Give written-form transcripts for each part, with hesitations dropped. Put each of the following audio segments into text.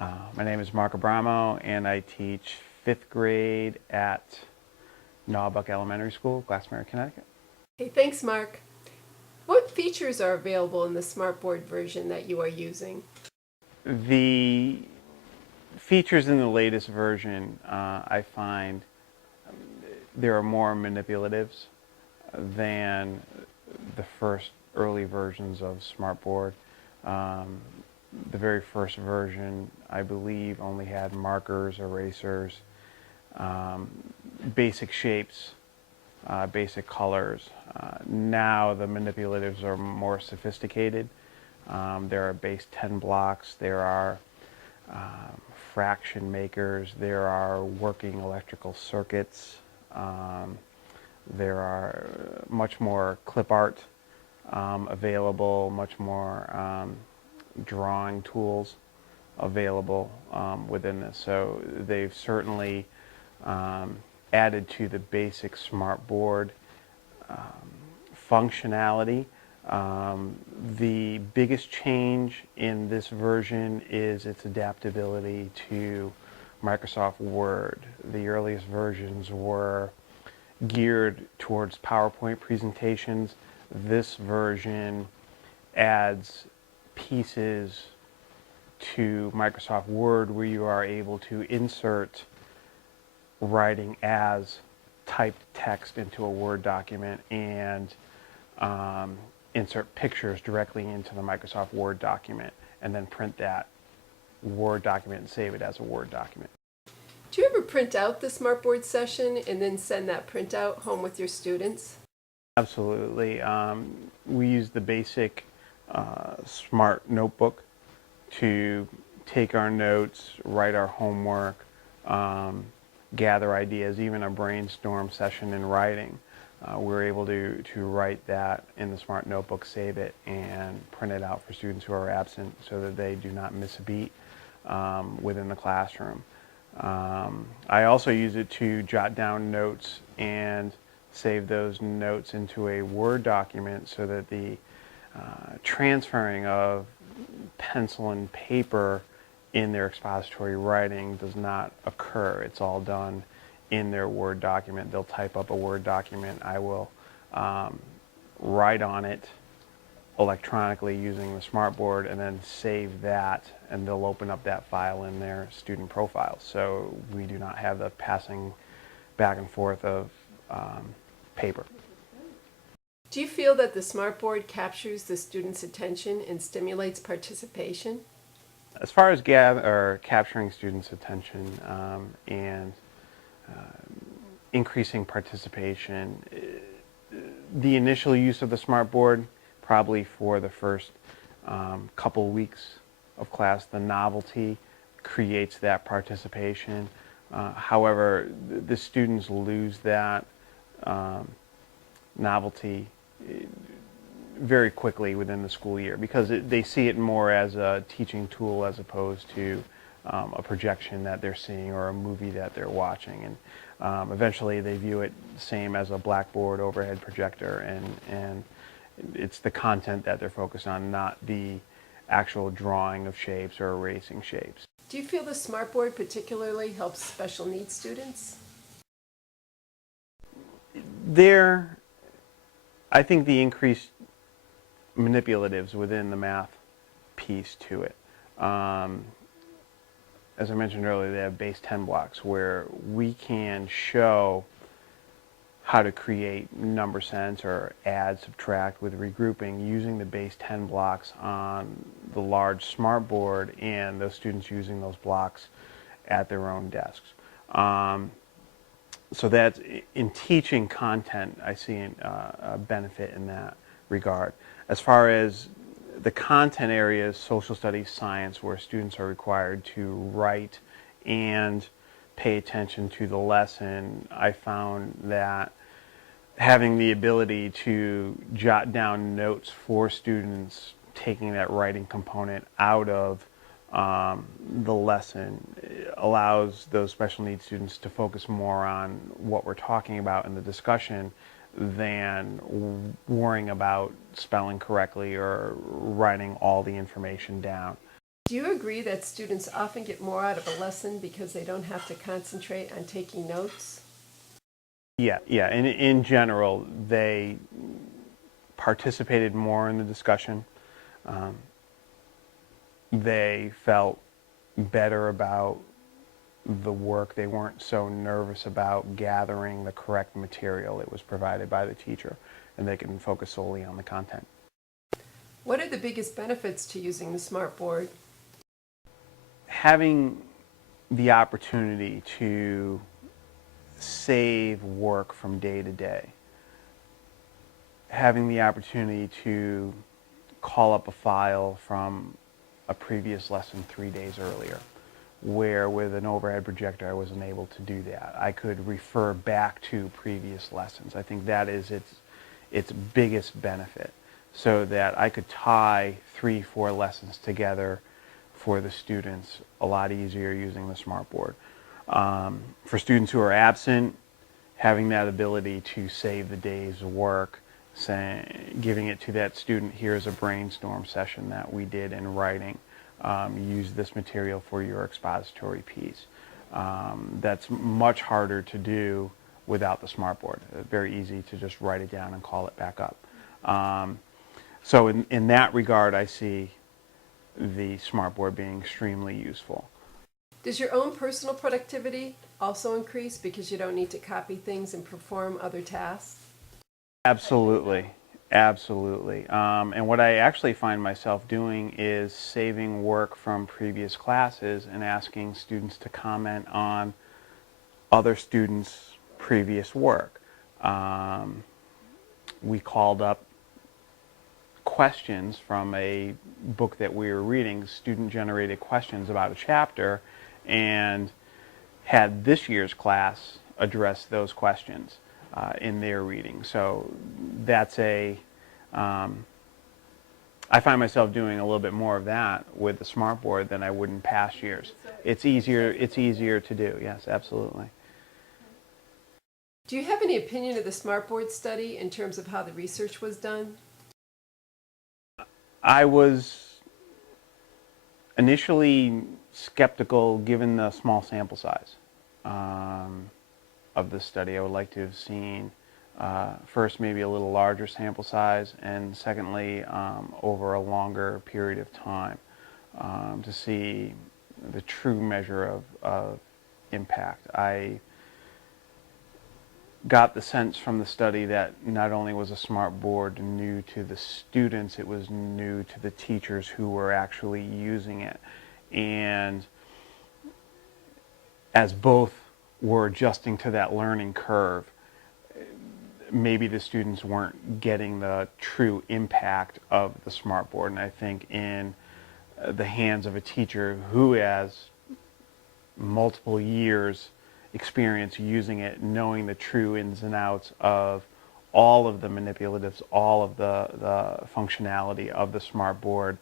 My name is Marc Abramo, and I teach 5th grade at Nawbuck Elementary School, Glastonbury, Connecticut. Hey, thanks, Mark. What features are available in the SmartBoard version that you are using? The features in the latest version, I find there are more manipulatives than the first early versions of SmartBoard. The very first version, I believe, only had markers, erasers, basic shapes, basic colors. Now the manipulatives are more sophisticated. There are base 10 blocks, there are fraction makers, there are working electrical circuits, there are much more clip art available, much more drawing tools available within this. So they've certainly added to the basic SmartBoard functionality. The biggest change in this version is its adaptability to Microsoft Word. The earliest versions were geared towards PowerPoint presentations. This version adds pieces to Microsoft Word where you are able to insert writing as typed text into a Word document and insert pictures directly into the Microsoft Word document and then print that Word document and save it as a Word document. Do you ever print out the SmartBoard session and then send that printout home with your students? Absolutely. We use the basic Smart Notebook to take our notes, write our homework, gather ideas, even a brainstorm session in writing. We're able to write that in the Smart Notebook, save it, and print it out for students who are absent so that they do not miss a beat within the classroom. I also use it to jot down notes and save those notes into a Word document so that the transferring of pencil and paper in their expository writing does not occur. It's all done in their Word document. They'll type up a Word document. I will write on it electronically using the SmartBoard and then save that, and they'll open up that file in their student profile. So we do not have the passing back and forth of paper. Do you feel that the SmartBoard captures the student's attention and stimulates participation? As far as capturing students' attention and increasing participation, the initial use of the SmartBoard, probably for the first couple weeks of class, the novelty creates that participation. However, the students lose that novelty very quickly within the school year because they see it more as a teaching tool as opposed to a projection that they're seeing or a movie that they're watching. And eventually they view it the same as a blackboard overhead projector, and it's the content that they're focused on, not the actual drawing of shapes or erasing shapes. Do you feel the SmartBoard particularly helps special needs students? I think the increased manipulatives within the math piece to it. As I mentioned earlier, they have base 10 blocks where we can show how to create number sense or add, subtract with regrouping using the base 10 blocks on the large SmartBoard, and those students using those blocks at their own desks. So that's, in teaching content, I see a benefit in that regard. As far as the content areas, social studies, science, where students are required to write and pay attention to the lesson, I found that having the ability to jot down notes for students, taking that writing component out of the lesson, allows those special needs students to focus more on what we're talking about in the discussion than worrying about spelling correctly or writing all the information down. Do you agree that students often get more out of a lesson because they don't have to concentrate on taking notes? Yeah. In general, they participated more in the discussion. Um, they felt better about the work. They weren't so nervous about gathering the correct material that was provided by the teacher, and they can focus solely on the content. What are the biggest benefits to using the SmartBoard? Having the opportunity to save work from day to day, having the opportunity to call up a file from a previous lesson 3 days earlier, where with an overhead projector I wasn't able to do that. I could refer back to previous lessons. I think that is its biggest benefit, so that I could tie 3-4 lessons together for the students a lot easier using the SmartBoard. For students who are absent, having that ability to save the day's work, giving it to that student, here's a brainstorm session that we did in writing. Use this material for your expository piece. That's much harder to do without the SmartBoard. Very easy to just write it down and call it back up. So in that regard, I see the SmartBoard being extremely useful. Does your own personal productivity also increase because you don't need to copy things and perform other tasks? Absolutely. And what I actually find myself doing is saving work from previous classes and asking students to comment on other students' previous work. We called up questions from a book that we were reading, student-generated questions about a chapter, and had this year's class address those questions in their reading. So that's I find myself doing a little bit more of that with the SmartBoard than I would in past years. It's easier to do, yes, absolutely. Do you have any opinion of the SmartBoard study in terms of how the research was done? I was initially skeptical given the small sample size of the study. I would like to have seen first maybe a little larger sample size, and secondly over a longer period of time to see the true measure of impact. I got the sense from the study that not only was a SmartBoard new to the students, it was new to the teachers who were actually using it. And as both were adjusting to that learning curve, maybe the students weren't getting the true impact of the SmartBoard. And I think in the hands of a teacher who has multiple years experience using it, knowing the true ins and outs of all of the manipulatives, all of the functionality of the SmartBoard,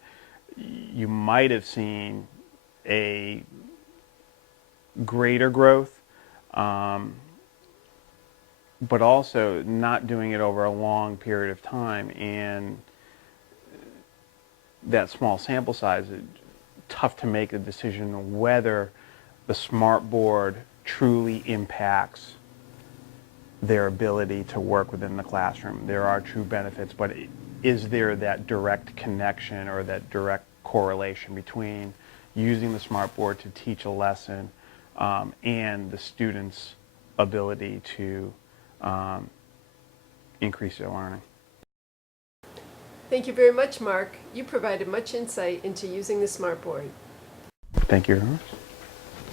you might have seen a greater growth, but also not doing it over a long period of time, and that small sample size, it's tough to make a decision whether the SmartBoard truly impacts their ability to work within the classroom. There are true benefits, but is there that direct connection or that direct correlation between using the SmartBoard to teach a lesson and the student's ability to increase their learning? Thank you very much, Mark. You provided much insight into using the SmartBoard. Thank you very much.